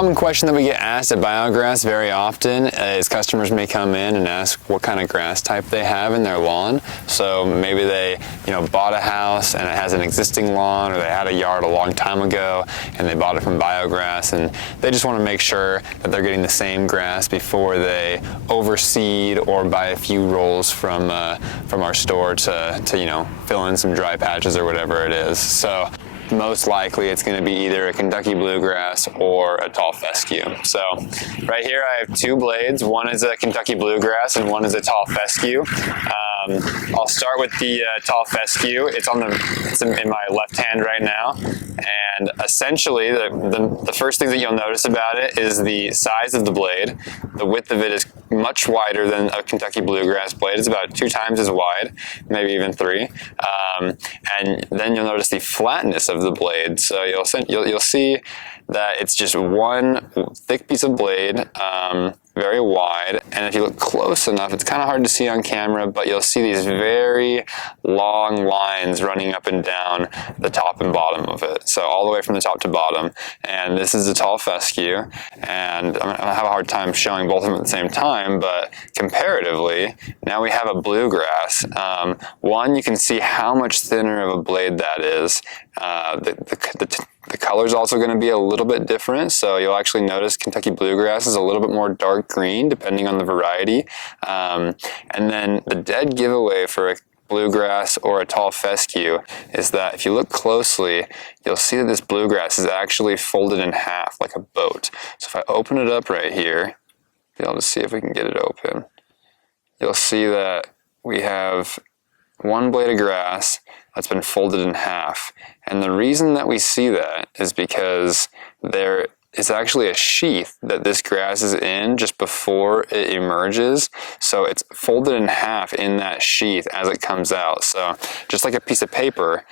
common question that we get asked at Biograss very often is customers may come in and ask what kind of grass type they have in their lawn. So maybe they, bought a house and it has an existing lawn, or they had a yard a long time ago and they bought it from Biograss, and they just want to make sure that they're getting the same grass before they overseed or buy a few rolls from our store to fill in some dry patches or whatever it is. So most likely it's going to be either a Kentucky Bluegrass or a tall Fescue. So right here I have two blades. One is a Kentucky Bluegrass and one is a tall Fescue. I'll start with the tall Fescue. It's in my left hand right now, and essentially the first thing that you'll notice about it is the size of the blade. The width of it is much wider than a Kentucky Bluegrass blade. It's about 2 times as wide, maybe even 3. And then you'll notice the flatness of the blade. So you'll see that it's just one thick piece of blade, very wide, and if you look close enough, it's kind of hard to see on camera, but you'll see these very long lines running up and down the top and bottom of it. So all the way from the top to bottom. And this is a tall Fescue, and I'm gonna have a hard time showing both of them at the same time, but comparatively, now we have a Bluegrass. One, you can see how much thinner of a blade that is. The color is also going to be a little bit different, so you'll actually notice Kentucky Bluegrass is a little bit more dark green depending on the variety. And then the dead giveaway for a Bluegrass or a tall Fescue is that if you look closely, you'll see that this Bluegrass is actually folded in half like a boat. So if I open it up right here, be able to see if we can get it open, you'll see that we have one blade of grass that's been folded in half. And the reason that we see that is because there is actually a sheath that this grass is in just before it emerges. So it's folded in half in that sheath as it comes out. So just like a piece of paper,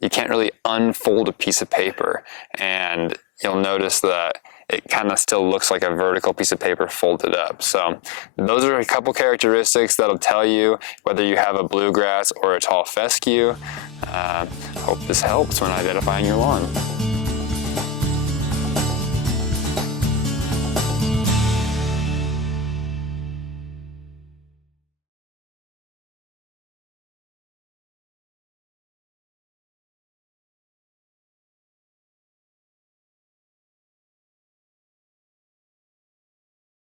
you can't really unfold a piece of paper. And you'll notice that it kind of still looks like a vertical piece of paper folded up. So those are a couple characteristics that'll tell you whether you have a Bluegrass or a tall Fescue. Hope this helps when identifying your lawn.